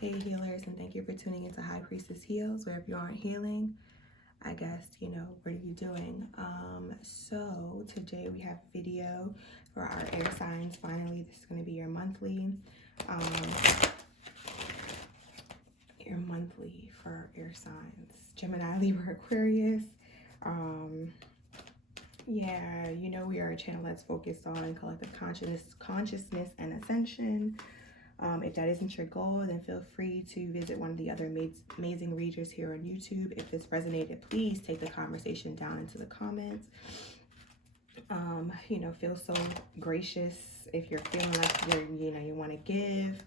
Hey healers, and thank you for tuning into High Priestess Heals, where if you aren't healing, I guess, what are you doing? So today we have a video for our air signs. Finally, this is going to be your monthly for air signs. Gemini, Libra, Aquarius. Yeah, we are a channel that's focused on collective consciousness and ascension. If that isn't your goal, then feel free to visit one of the other amazing readers here on YouTube. If this resonated, please take the conversation down into the comments. Feel so gracious if you're feeling like you want to give.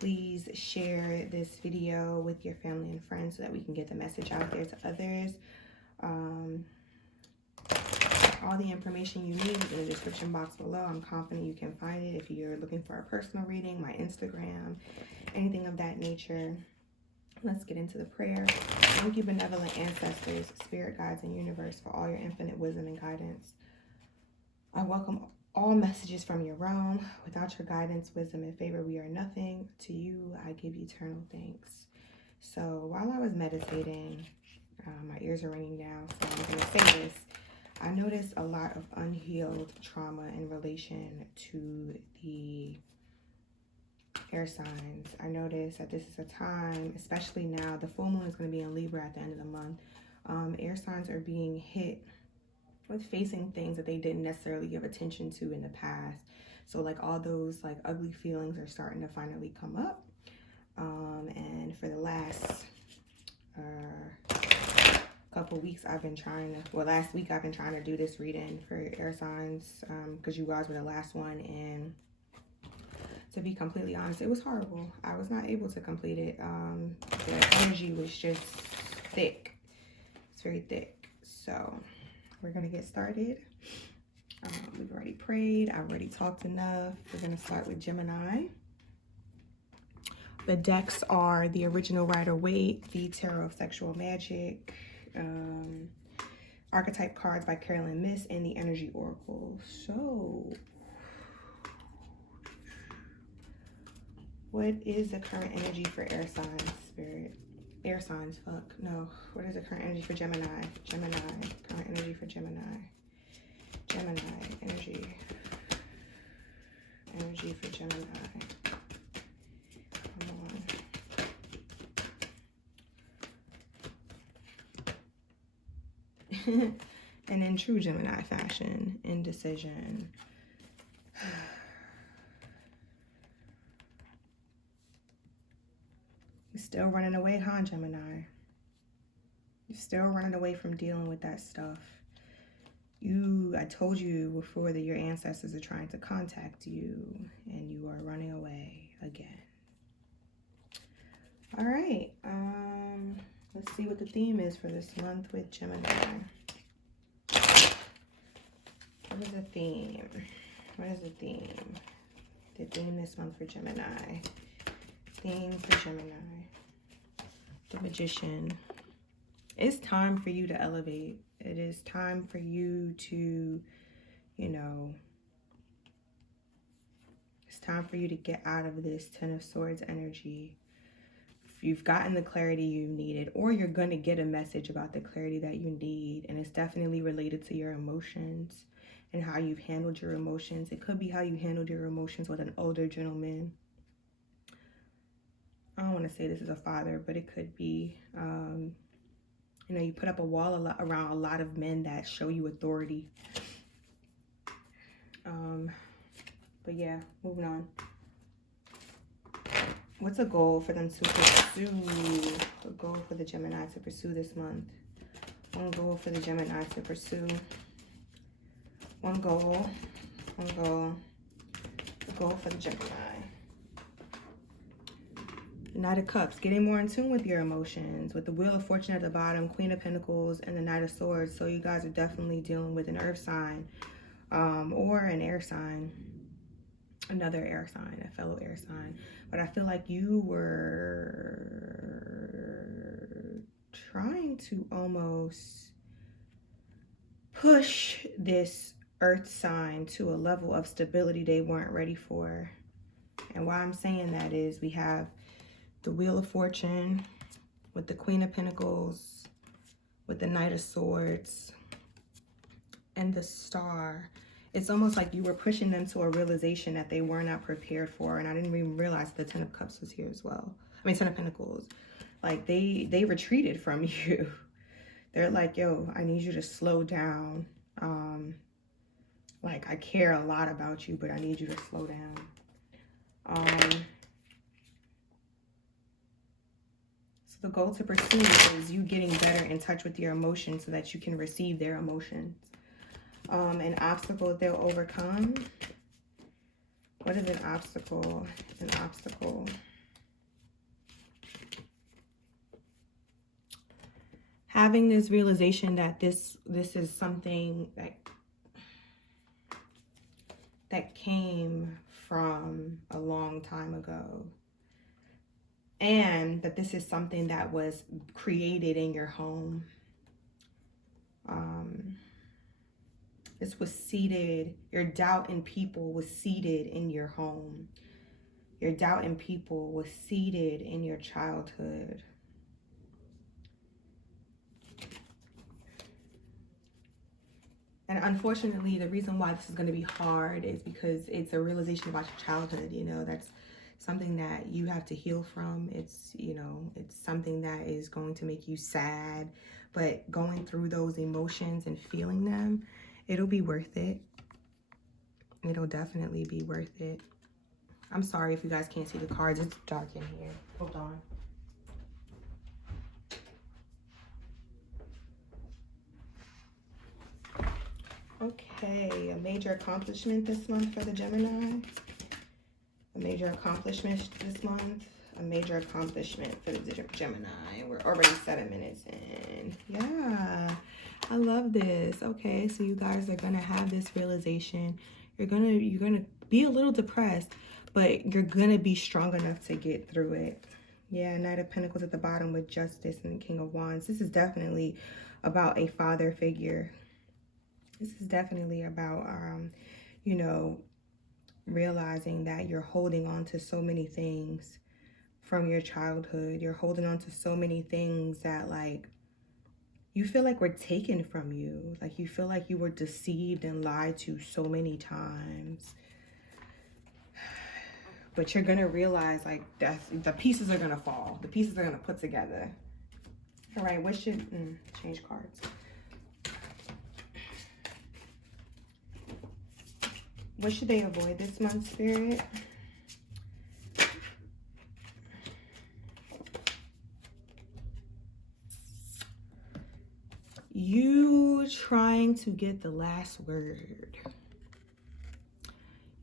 Please share this video with your family and friends so that we can get the message out there to others. All the information you need is in the description box below. I'm confident you can find it if you're looking for a personal reading, my Instagram, anything of that nature. Let's get into the prayer. Thank you, benevolent ancestors, spirit guides, and universe for all your infinite wisdom and guidance. I welcome all messages from your realm. Without your guidance, wisdom, and favor, we are nothing. To you, I give eternal thanks. So while I was meditating, my ears are ringing now, so I'm going to say this. I noticed a lot of unhealed trauma in relation to the air signs. I noticed that this is a time, especially now, the full moon is going to be in Libra at the end of the month. Air signs are being hit with facing things that they didn't necessarily give attention to in the past. So like all those like ugly feelings are starting to finally come up. And for the last couple weeks last week I've been trying to do this reading for air signs because you guys were the last one, and to be completely honest, it was horrible. I was not able to complete it. The energy was just thick. It's very thick. So we're gonna get started. We've already prayed. I've already talked enough. We're gonna start with Gemini. The decks are the original Rider Waite, the Tarot of Sexual Magic, Archetype Cards by Carolyn Miss, and the Energy Oracle. So what is the current energy for air signs, spirit? Air signs, fuck. No. What is the current energy for Gemini? Gemini. Current energy for Gemini. Gemini. Energy. Energy for Gemini. And in true Gemini fashion, indecision. You're still running away, huh, Gemini? You're still running away from dealing with that stuff. I told you before that your ancestors are trying to contact you, and you are running away again. All right. Let's see what the theme is for this month with Gemini. What is the theme? What is the theme? The theme this month for Gemini. Theme for Gemini. The Magician. It's time for you to elevate. It is time for you to, it's time for you to get out of this Ten of Swords energy. You've gotten the clarity you needed, or you're going to get a message about the clarity that you need, and it's definitely related to your emotions and how you've handled your emotions. It could be how you handled your emotions with an older gentleman. I don't want to say this is a father, but it could be, you put up a wall around a lot of men that show you authority. But yeah, moving on. What's a goal for them to pursue? A goal for the Gemini to pursue this month. One goal for the Gemini to pursue. One goal. One goal. A goal for the Gemini. Knight of Cups. Getting more in tune with your emotions. With the Wheel of Fortune at the bottom, Queen of Pentacles, and the Knight of Swords. So you guys are definitely dealing with an earth sign or an air sign. Another air sign, a fellow air sign. But I feel like you were trying to almost push this earth sign to a level of stability they weren't ready for. And why I'm saying that is we have the Wheel of Fortune, with the Queen of Pentacles, with the Knight of Swords, and the Star. It's almost like you were pushing them to a realization that they were not prepared for. And I didn't even realize the Ten of Cups was here as well. I mean, Ten of Pentacles. Like, they retreated from you. They're like, yo, I need you to slow down. Like, I care a lot about you, but I need you to slow down. So the goal to pursue is you getting better in touch with your emotions so that you can receive their emotions. An obstacle they'll overcome. What is an obstacle? An obstacle. Having this realization that this is something that came from a long time ago. And that this is something that was created in your home. This was seated, your doubt in people was seated in your home. Your doubt in people was seated in your childhood. And unfortunately, the reason why this is going to be hard is because it's a realization about your childhood. You know, that's something that you have to heal from. It's, you know, it's something that is going to make you sad. But going through those emotions and feeling them, it'll be worth it. It'll definitely be worth it. I'm sorry if you guys can't see the cards. It's dark in here. Hold on. Okay, a major accomplishment this month for the Gemini. A major accomplishment this month. A major accomplishment for the Gemini. We're already 7 minutes in. Yeah, I love this. Okay, so you guys are gonna have this realization. You're gonna be a little depressed, but you're gonna be strong enough to get through it. Yeah, Knight of Pentacles at the bottom with Justice and King of Wands. This is definitely about a father figure. This is definitely about, you know, realizing that you're holding on to so many things from your childhood. You're holding on to so many things that, like, you feel like were taken from you. Like, you feel like you were deceived and lied to so many times. But you're going to realize, like, the pieces are going to fall. The pieces are going to put together. All right, what should... change cards. What should they avoid this month, Spirit? You trying to get the last word.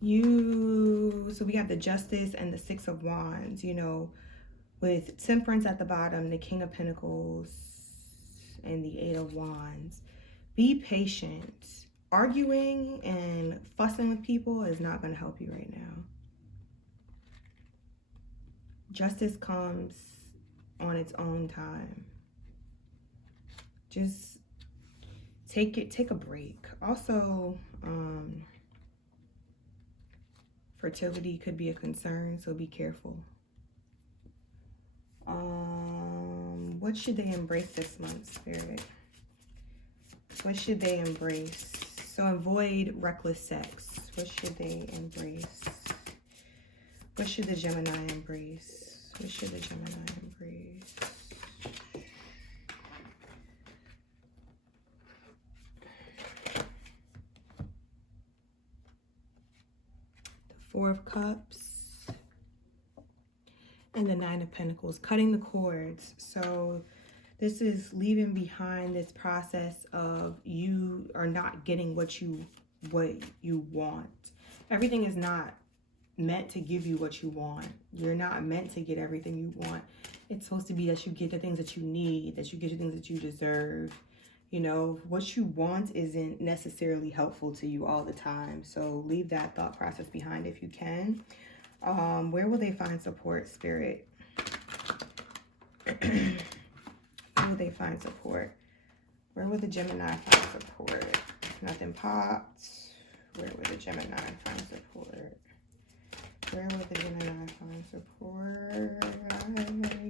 So we have the Justice and the Six of Wands, you know, with Temperance at the bottom, the King of Pentacles, and the Eight of Wands. Be patient. Arguing and fussing with people is not going to help you right now. Justice comes on its own time. Just take a break. Also, fertility could be a concern, so be careful. What should they embrace this month, Spirit? What should they embrace? So avoid reckless sex. What should they embrace? What should the Gemini embrace? What should the Gemini embrace? The Four of Cups and the Nine of Pentacles. Cutting the cords. So this is leaving behind this process of you are not getting what you want. Everything is not meant to give you what you want. You're not meant to get everything you want. It's supposed to be that you get the things that you need, that you get the things that you deserve. You know, what you want isn't necessarily helpful to you all the time. So leave that thought process behind if you can. Where will they find support, Spirit? Where will they find support? Where will the Gemini find support? Nothing popped. Where will the Gemini find support? Where will the Gemini find support?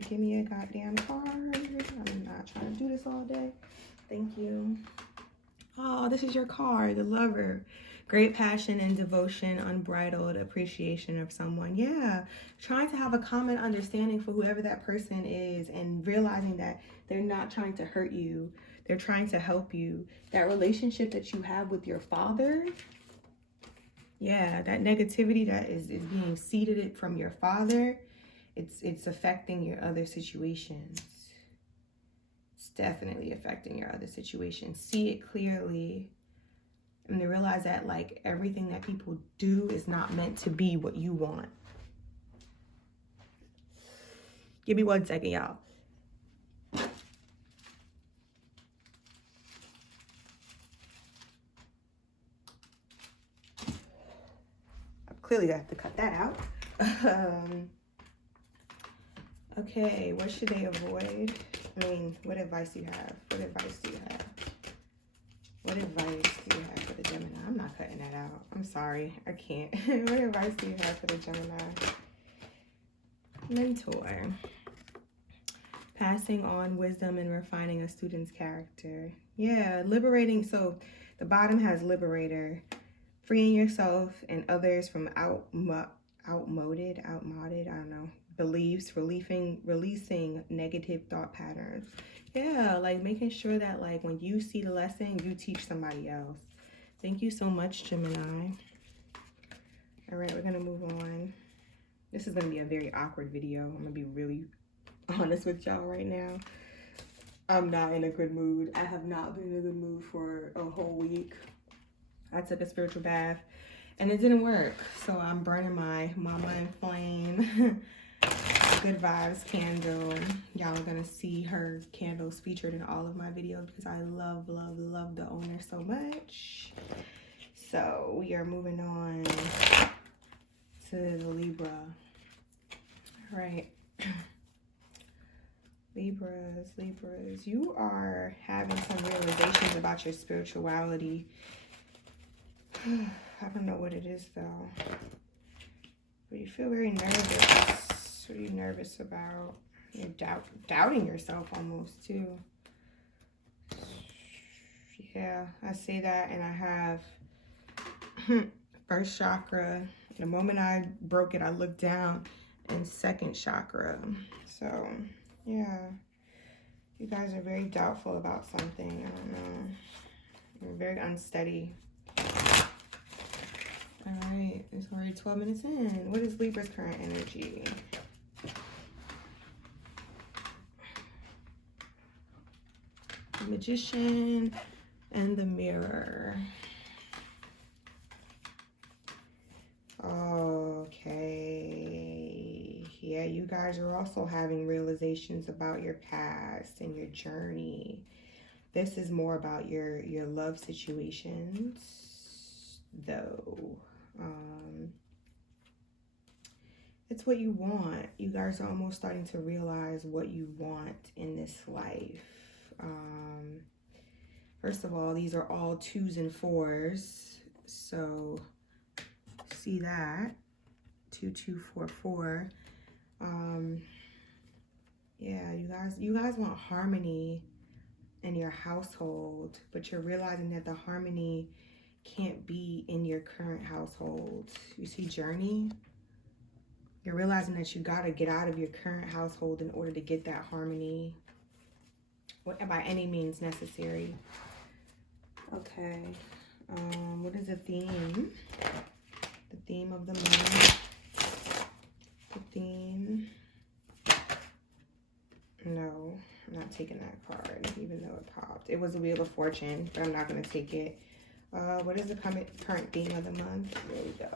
give me a goddamn card. I'm not trying to do this all day. Thank you. Oh, this is your card, the Lover. Great passion and devotion, unbridled appreciation of someone. Yeah, trying to have a common understanding for whoever that person is and realizing that they're not trying to hurt you. They're trying to help you. That relationship that you have with your father, yeah, that negativity that is being seeded from your father, it's affecting your other situations. It's definitely affecting your other situations. See it clearly. And to realize that, like, everything that people do is not meant to be what you want. Give me 1 second, y'all. Clearly, I have to cut that out. Okay, what should they avoid? I mean, what advice do you have? What advice do you have? What advice do you have for the Gemini? I'm not cutting that out. I'm sorry. I can't. What advice do you have for the Gemini? Mentor. Passing on wisdom and refining a student's character. Yeah, liberating. So the bottom has liberator. Freeing yourself and others from outmoded, I don't know, beliefs, releasing negative thought patterns. Yeah, like making sure that, like, when you see the lesson, you teach somebody else. Thank you so much, Gemini. All right, we're gonna move on. This is gonna be a very awkward video. I'm gonna be really honest with y'all right now. I'm not in a good mood. I have not been in a good mood for a whole week. I took a spiritual bath and it didn't work. So I'm burning my Mama in Flame Good Vibes candle. Y'all are gonna see her candles featured in all of my videos because I love the owner so much. So we are moving on to the Libra. All right. Libras, you are having some realizations about your spirituality. I don't know what it is though, but you feel very nervous. What are you nervous about? You're doubting yourself almost too. Yeah, I say that, and I have first chakra. The moment I broke it, I looked down, and second chakra. So yeah, you guys are very doubtful about something. I don't know. You're very unsteady. All right, it's already 12 minutes in. What is Libra's current energy? The Magician and the Mirror. Okay. Yeah, you guys are also having realizations about your past and your journey. This is more about your love situations, though. It's what you want. You guys are almost starting to realize what you want in this life. First of all, these are all 2s and 4s. So see that 2, 2, 4, 4. Yeah, you guys want harmony in your household, but you're realizing that the harmony can't be in your current household. You see journey? You're realizing that you got to get out of your current household in order to get that harmony by any means necessary. Okay. What is the theme? The theme of the month. The theme. No, I'm not taking that card, even though it popped. It was a Wheel of Fortune, but I'm not going to take it. What is the current theme of the month? There we go.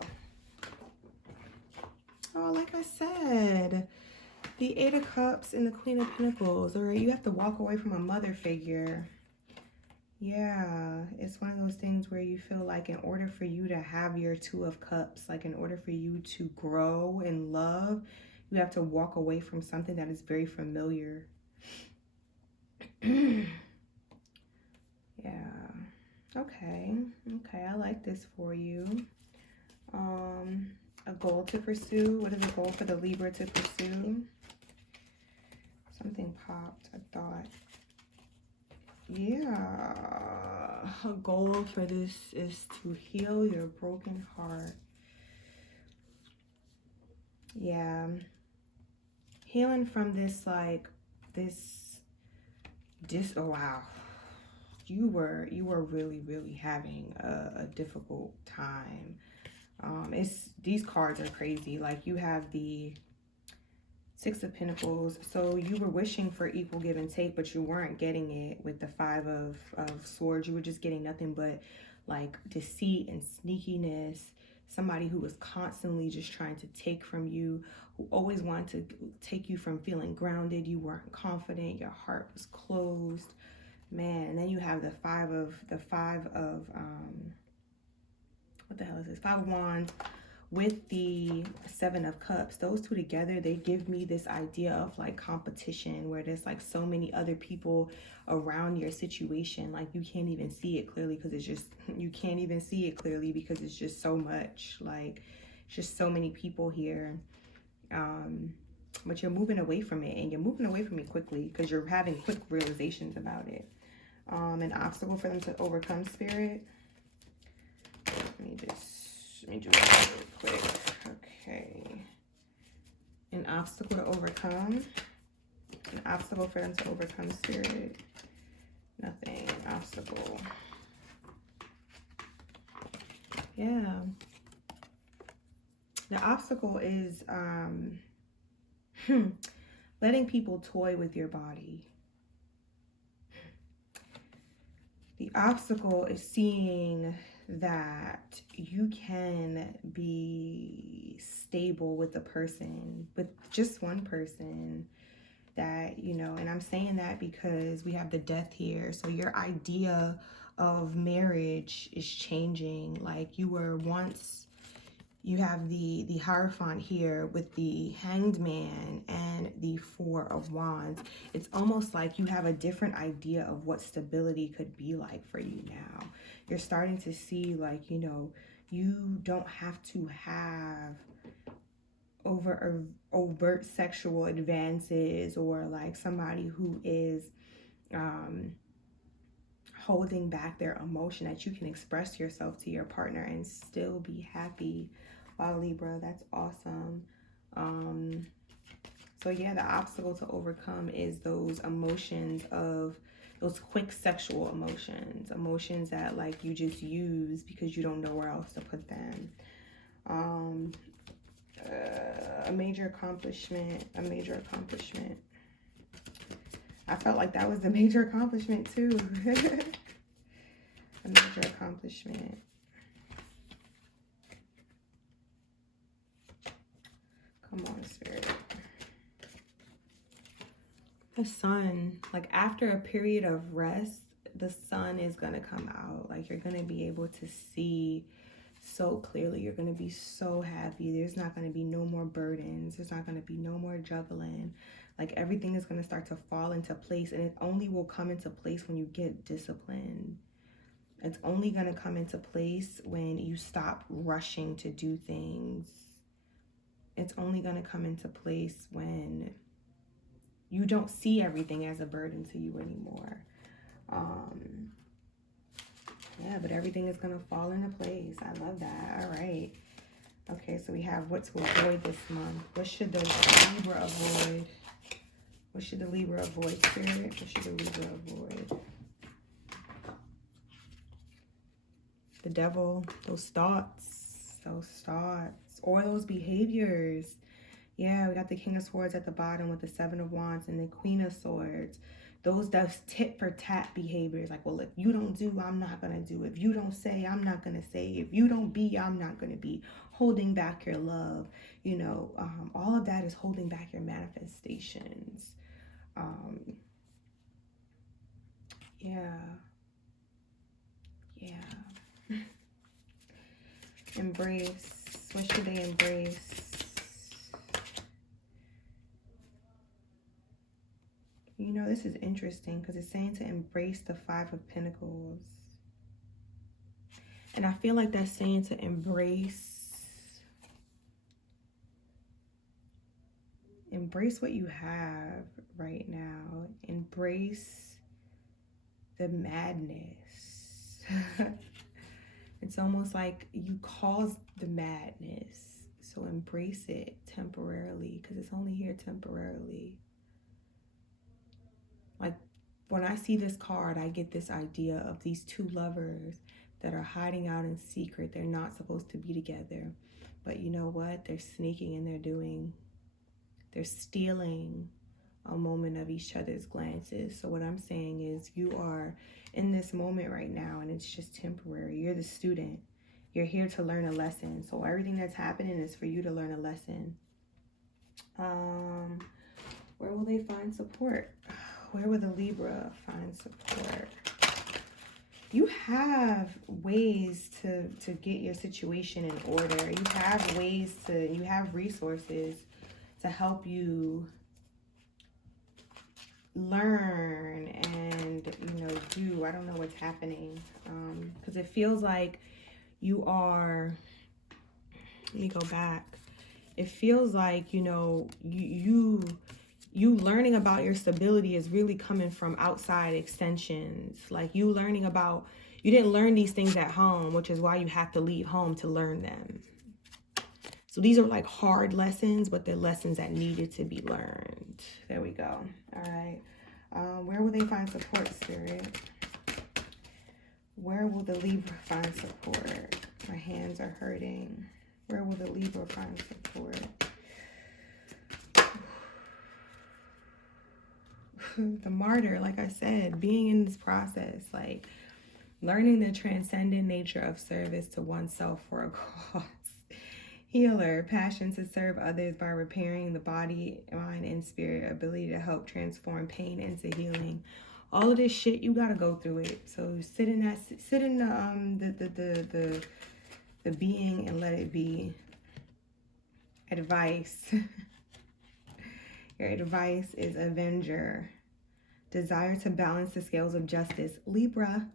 Oh, like I said, the 8 of Cups and the Queen of Pentacles. All right, you have to walk away from a mother figure. Yeah, it's one of those things where you feel like in order for you to have your 2 of Cups, like in order for you to grow in love, you have to walk away from something that is very familiar. Yeah. Okay, I like this for you. A goal to pursue. What is a goal for the Libra to pursue? Yeah, a goal for this is to heal your broken heart. Yeah, healing from this, like, oh wow, you were really having a difficult time. These cards are crazy. Like, you have the Six of Pentacles, so you were wishing for equal give and take, but you weren't getting it with the Five of Swords. You were just getting nothing but like deceit and sneakiness. Somebody who was constantly just trying to take from you, who always wanted to take you from feeling grounded. You weren't confident, your heart was closed, man. And then you have the five of what the hell is this? Five of Wands with the Seven of Cups. Those two together, they give me this idea of like competition, where there's like so many other people around your situation. Like, you can't even see it clearly because it's just, you can't even see it clearly because it's just so much. Like, it's just so many people here. But you're moving away from it, and you're moving away from it quickly because you're having quick realizations about it. An obstacle for them to overcome, Spirit. Let me do this really quick. Okay. An obstacle to overcome. An obstacle for them to overcome, Spirit. Nothing. Obstacle. Yeah. The obstacle is letting people toy with your body. The obstacle is seeing that you can be stable with a person, with just one person, that, you know, and I'm saying that because we have the Death here. So your idea of marriage is changing. Like, you were once, you have the Hierophant here with the Hanged Man and the Four of Wands. It's almost like you have a different idea of what stability could be like for you now. You're starting to see, like, you know, you don't have to have overt sexual advances, or like somebody who is holding back their emotion, that you can express yourself to your partner and still be happy. Wow, Libra, that's awesome. So yeah, the obstacle to overcome is those emotions of those quick sexual emotions, emotions that like you just use because you don't know where else to put them. A major accomplishment. I felt like that was the major accomplishment too. A major accomplishment. Come on, Spirit. The sun, like after a period of rest, the sun is going to come out. Like, you're going to be able to see so clearly. You're going to be so happy. There's not going to be no more burdens. There's not going to be no more juggling. Like, everything is going to start to fall into place, and it only will come into place when you get disciplined. It's only going to come into place when you stop rushing to do things. It's only going to come into place when you don't see everything as a burden to you anymore. Yeah, but everything is going to fall into place. I love that. All right. Okay, so we have what to avoid this month. What should the Libra avoid? What should the Libra avoid, Spirit? What should the Libra avoid? The Devil, those thoughts, or those behaviors. Yeah, we got the King of Swords at the bottom with the Seven of Wands and the Queen of Swords. Those tit for tat behaviors, like, well, if you don't do, I'm not going to do. If you don't say, I'm not going to say. If you don't be, I'm not going to be. Holding back your love, you know, all of that is holding back your manifestations. Yeah. Embrace. What should they embrace? You know, this is interesting because it's saying to embrace the Five of Pentacles. And I feel like that's saying to embrace what you have right now. Embrace the madness. It's almost like you caused the madness. So embrace it temporarily, because it's only here temporarily. Like, when I see this card, I get this idea of these two lovers that are hiding out in secret. They're not supposed to be together. But you know what? They're sneaking and they're stealing a moment of each other's glances. So what I'm saying is, you are in this moment right now, and it's just temporary. You're the student. You're here to learn a lesson. So everything that's happening is for you to learn a lesson. Where will they find support? Where will the Libra find support? You have ways to get your situation in order. You have ways you have resources to help you learn and, do. I don't know what's happening. Because it feels like you are, let me go back. It feels like, you learning about your stability is really coming from outside extensions. Like, you didn't learn these things at home, which is why you have to leave home to learn them. So these are like hard lessons, but they're lessons that needed to be learned. There we go. All right. Where will they find support, Spirit? Where will the Libra find support? My hands are hurting. Where will the Libra find support? The martyr, like I said, being in this process, like learning the transcendent nature of service to oneself for a cause. Healer, passion to serve others by repairing the body, mind, and spirit, ability to help transform pain into healing. All of this shit, you gotta go through it. So sit in the being and let it be. Advice. Your advice is Avenger. Desire to balance the scales of justice, Libra.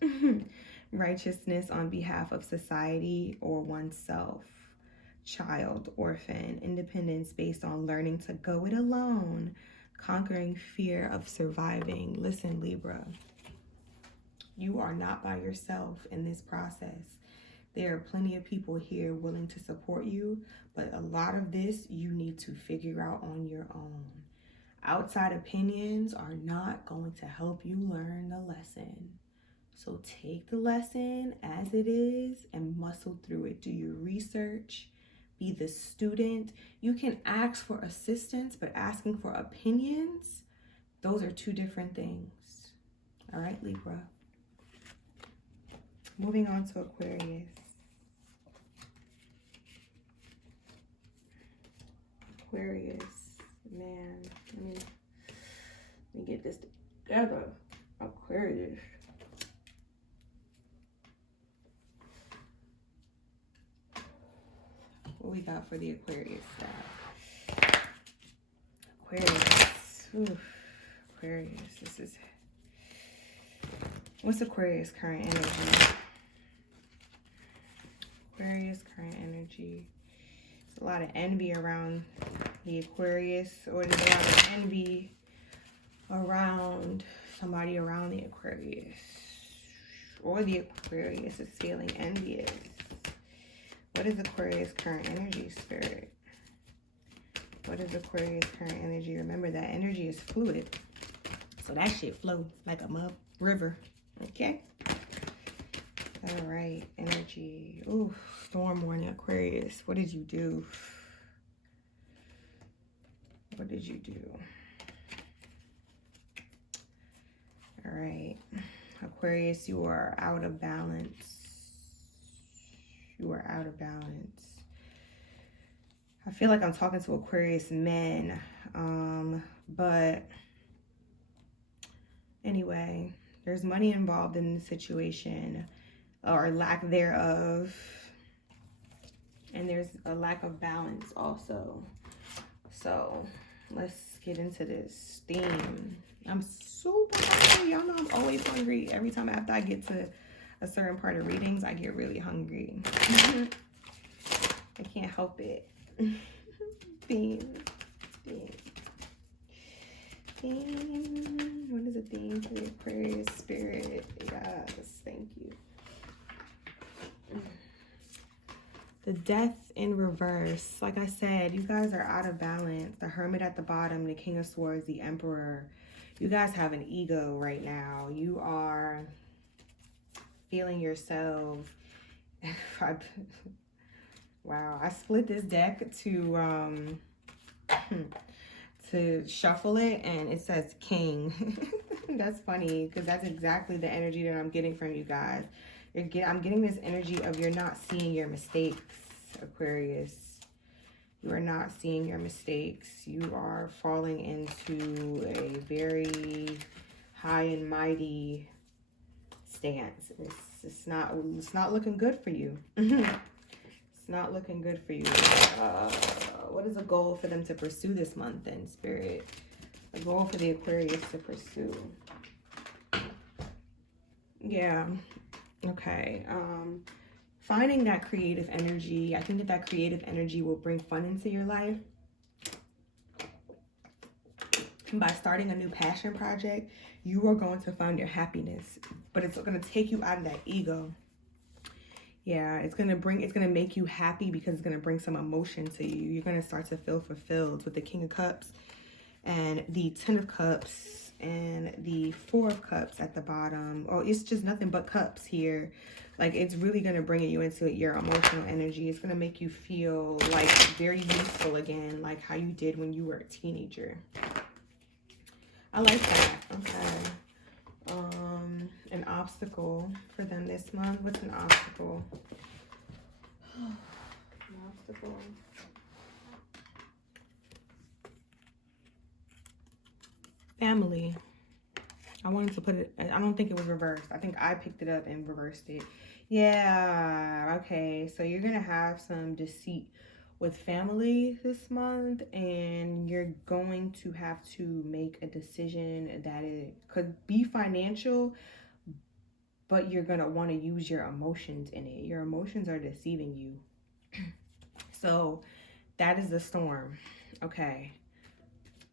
Righteousness on behalf of society or oneself. Child, orphan, independence based on learning to go it alone. Conquering fear of surviving. Listen, Libra, you are not by yourself in this process. There are plenty of people here willing to support you, but a lot of this you need to figure out on your own. Outside opinions are not going to help you learn the lesson. So take the lesson as it is and muscle through it. Do your research. Be the student. You can ask for assistance, but asking for opinions, those are two different things. All right, Libra. Moving on to Aquarius. Aquarius, man, let me get this together. Aquarius. What we got for the Aquarius stuff? Aquarius. Oof. Aquarius. This is... What's Aquarius current energy? Aquarius current energy. There's a lot of envy around the Aquarius, or there's a lot of envy around somebody around the Aquarius, or the Aquarius is feeling envious. What is Aquarius current energy, Spirit? What is Aquarius current energy? Remember that energy is fluid, so that shit flow like a river. Okay. All right, energy. Ooh, storm warning, Aquarius. What did you do? What did you do? All right, Aquarius, you are out of balance. You are out of balance. I feel like I'm talking to Aquarius men, but anyway, there's money involved in the situation, or lack thereof, and there's a lack of balance also. So let's get into this theme. I'm super hungry. Y'all know I'm always hungry. Every time after I get to a certain part of readings, I get really hungry. I can't help it. Theme. What is the theme for the Aquarius spirit? Yes, thank you. The Death in reverse. Like I said, you guys are out of balance. The Hermit at the bottom, the King of Swords, the Emperor. You guys have an ego right now. You are feeling yourselves. Wow, I split this deck to shuffle it, and it says King. That's funny, because that's exactly the energy that I'm getting from you guys. I'm getting this energy of you're not seeing your mistakes, Aquarius. You are not seeing your mistakes. You are falling into a very high and mighty stance. It's not looking good for you. It's not looking good for you. What is a goal for them to pursue this month in spirit? A goal for the Aquarius to pursue. Yeah. Okay. Finding that creative energy. I think that creative energy will bring fun into your life. And by starting a new passion project, you are going to find your happiness. But it's going to take you out of that ego. Yeah, it's going to make you happy because it's going to bring some emotion to you. You're going to start to feel fulfilled with the King of Cups and the 10 of Cups and the 4 of Cups at the bottom. Oh, it's just nothing but cups here. Like, it's really going to bring you into your emotional energy. It's going to make you feel like very useful again, like how you did when you were a teenager. I like that. Okay. An obstacle for them this month. What's an obstacle? An obstacle. Family. I wanted to put it, I don't think it was reversed. I think I picked it up and reversed it. Yeah, okay. So you're going to have some deceit with family this month, and you're going to have to make a decision that it could be financial, but you're going to want to use your emotions in it. Your emotions are deceiving you. So that is the storm. Okay.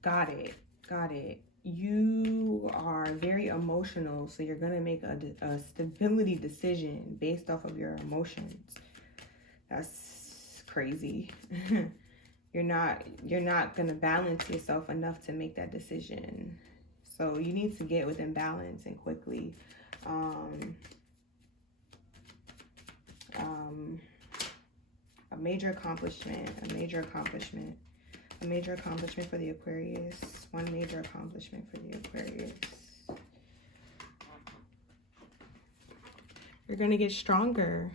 Got it. Got it. You are very emotional, so you're going to make a stability decision based off of your emotions. That's crazy. You're not going to balance yourself enough to make that decision. So you need to get within balance and quickly. A major accomplishment for the Aquarius. One major accomplishment for the Aquarius. You're going to get stronger.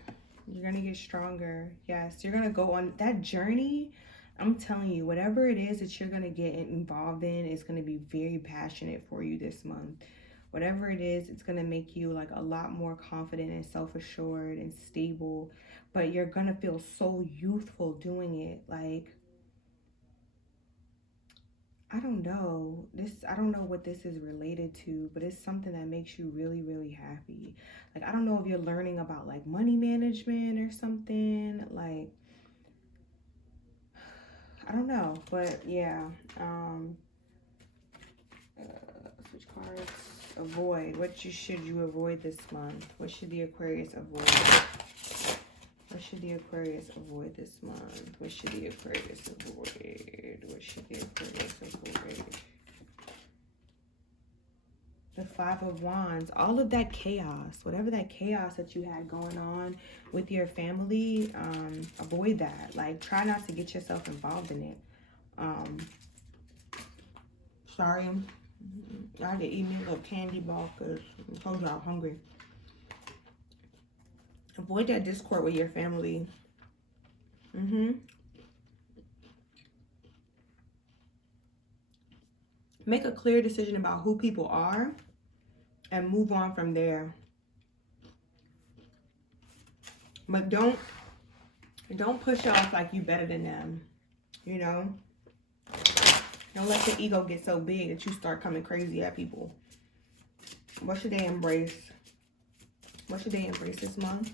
You're going to get stronger. Yes, you're going to go on that journey. I'm telling you, whatever it is that you're going to get involved in is going to be very passionate for you this month. Whatever it is, it's going to make you like a lot more confident and self-assured and stable. But you're going to feel so youthful doing it. Like, I don't know. I don't know what this is related to, but it's something that makes you really, really happy. Like, I don't know if you're learning about like money management or something. Like, I don't know, but yeah. Switch cards. Avoid. Should you avoid this month? What should the Aquarius avoid? What should the Aquarius avoid this month? What should the Aquarius avoid? What should the Aquarius avoid? The 5 of Wands. All of that chaos. Whatever that chaos that you had going on with your family, avoid that. Like, try not to get yourself involved in it. Sorry. I had to eat me a little candy bar because I told you I was hungry. Avoid that discord with your family. Make a clear decision about who people are and move on from there. But don't push off like you better than them. You know? Don't let the ego get so big that you start coming crazy at people. What should they embrace? What should they embrace this month?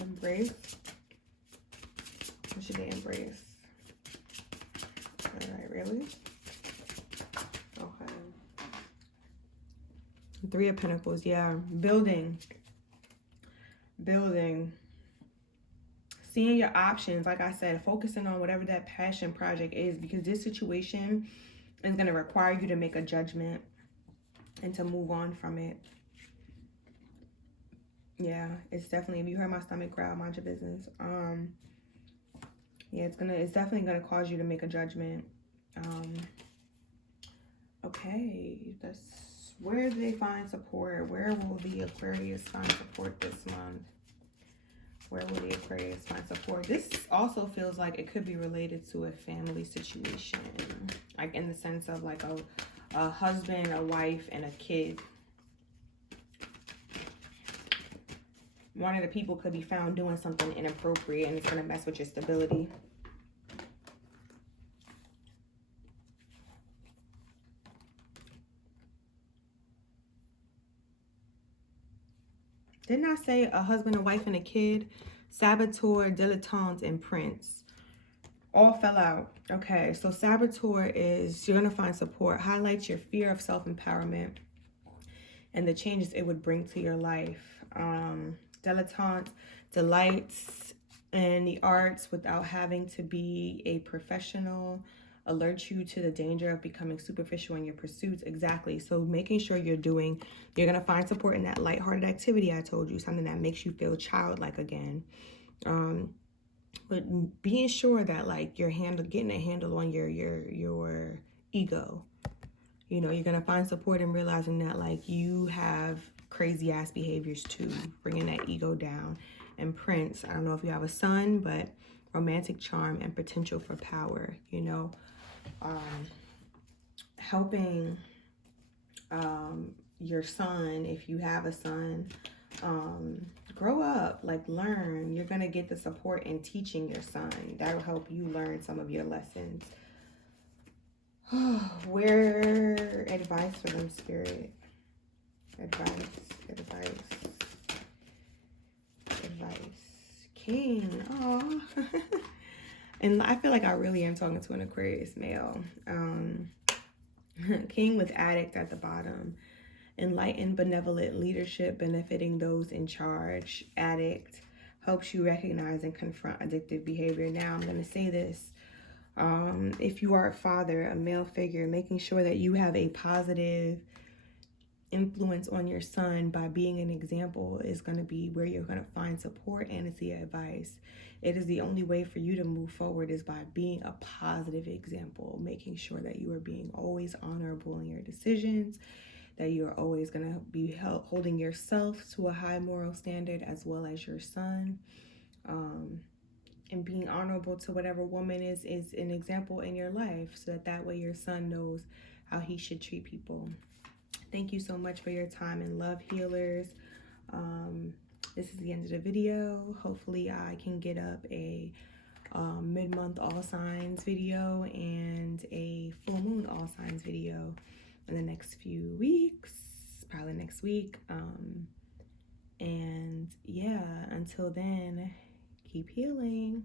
Embrace? What should they embrace? All right, really? Okay. Three of Pentacles, yeah. Building. Seeing your options, like I said, focusing on whatever that passion project is, because this situation is going to require you to make a judgment and to move on from it. Yeah, it's definitely, if you heard my stomach growl, mind your business. Yeah, it's definitely gonna cause you to make a judgment. Okay, where do they find support? Where will the Aquarius find support this month? Where will the Aquarius find support? This also feels like it could be related to a family situation, like in the sense of like a husband, a wife, and a kid. One of the people could be found doing something inappropriate, and it's going to mess with your stability. Didn't I say a husband, a wife, and a kid? Saboteur, dilettante, and prince. All fell out. Okay, so saboteur is, you're going to find support. Highlights your fear of self-empowerment and the changes it would bring to your life. Dilettante, delights in the arts without having to be a professional. Alert you to the danger of becoming superficial in your pursuits. Exactly. So making sure you're going to find support in that lighthearted activity I told you, something that makes you feel childlike again. But being sure that like you're getting a handle on your ego. You know, you're going to find support in realizing that like you have crazy ass behaviors too, bringing that ego down. And Prince, I don't know if you have a son, but romantic charm and potential for power, you know. Helping your son, if you have a son, grow up, like learn. You're gonna get the support in teaching your son. That'll help you learn some of your lessons. Where advice for them, Spirit? Advice. King. Oh. And I feel like I really am talking to an Aquarius male. King with addict at the bottom. Enlightened, benevolent leadership benefiting those in charge. Addict helps you recognize and confront addictive behavior. Now I'm going to say this. If you are a father, a male figure, making sure that you have a positive influence on your son by being an example is going to be where you're going to find support and it's the advice. It is the only way for you to move forward is by being a positive example, making sure that you are being always honorable in your decisions, that you are always going to be holding yourself to a high moral standard as well as your son, and being honorable to whatever woman is an example in your life, so that way your son knows how he should treat people. Thank you so much for your time and love, healers. This is the end of the video. Hopefully I can get up a mid-month all signs video and a full moon all signs video in the next few weeks, probably next week. And yeah, until then, keep healing.